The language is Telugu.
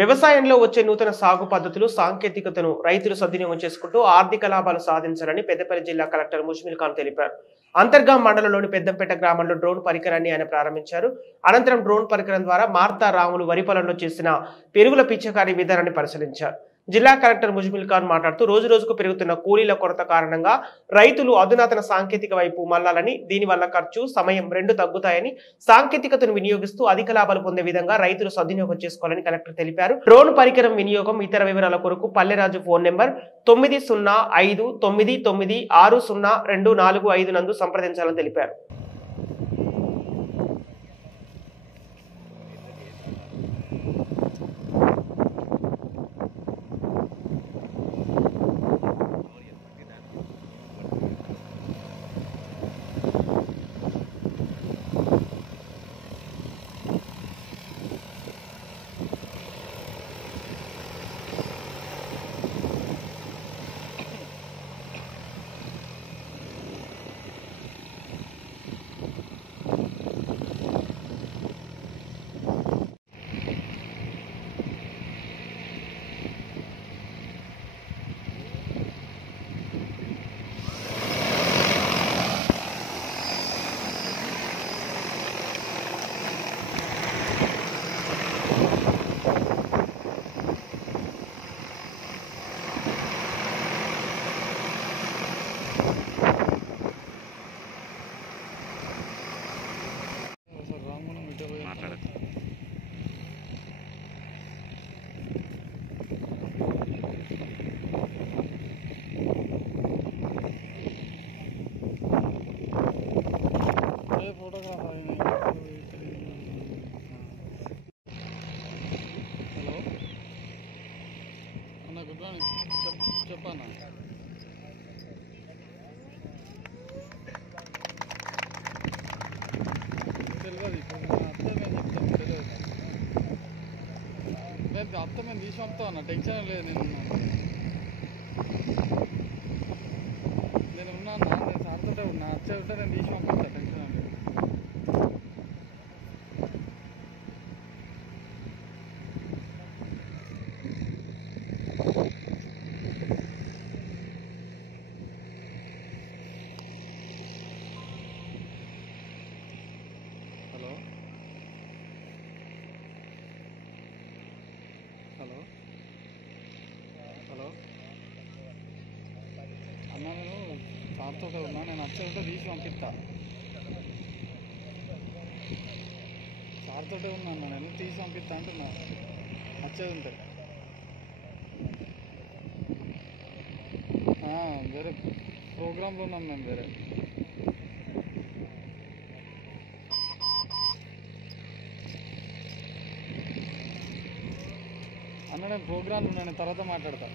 వ్యవసాయంలో వచ్చే నూతన సాగు పద్ధతులు సాంకేతికతను రైతులు సద్వినియోగం చేసుకుంటూ ఆర్థిక లాభాలు సాధించాలని పెద్దపల్లి జిల్లా కలెక్టర్ ముజ్మిల్ ఖాన్ తెలిపారు. అంతర్గాం మండలంలోని పెద్దంపేట గ్రామంలో డ్రోన్ పరికరాన్ని ఆయన ప్రారంభించారు. అనంతరం డ్రోన్ పరికరం ద్వారా మార్తా రాములు వరి పొలంలో చేసిన పెరుగుల పిచ్చకారీ విధానాన్ని పరిశీలించారు. జిల్లా కలెక్టర్ ముజ్మిల్ ఖాన్ మాట్లాడుతూ రోజు రోజుకు పెరుగుతున్న కూలీల కొరత కారణంగా రైతులు అధునాతన సాంకేతిక వైపు మళ్లాలని, దీనివల్ల ఖర్చు సమయం రెండు తగ్గుతాయని, సాంకేతికతను వినియోగిస్తూ అధిక లాభాలు పొందే విధంగా రైతులు సద్వినియోగం చేసుకోవాలని కలెక్టర్ తెలిపారు. డ్రోన్ పరికరం వినియోగం ఇతర వివరాల కొరకు పల్లెరాజు ఫోన్ నెంబర్ 9059960245 నందు సంప్రదించాలని తెలిపారు. చెప్పన్నా తెలియదు. ఇప్పుడు అత్తే మేము చెప్తాను, తెలియదు. లేదు అత్త మేము తీసి పంపుతా అన్న, టెన్షన్ లేదు. నేను ఉన్నా అన్న, నేను సార్తోటే ఉన్నా. అచ్చే ఉంటే నేను తీసి పంపిస్తా, టెన్షన్ లేదు. హలో హలో అన్న, నేను సార్తోటే ఉన్నా. నేను వచ్చే ఉంటే తీసి పంపిస్తా. సార్తోటే ఉన్నా అన్న, నేను తీసి పంపిస్తా అంటున్నా. వచ్చేది ఉంటే వేరే ప్రోగ్రాంలో ఉన్నాం మేము. వేరే అన్న, నేను ప్రోగ్రాంలో ఉన్నాను, తర్వాత మాట్లాడతా.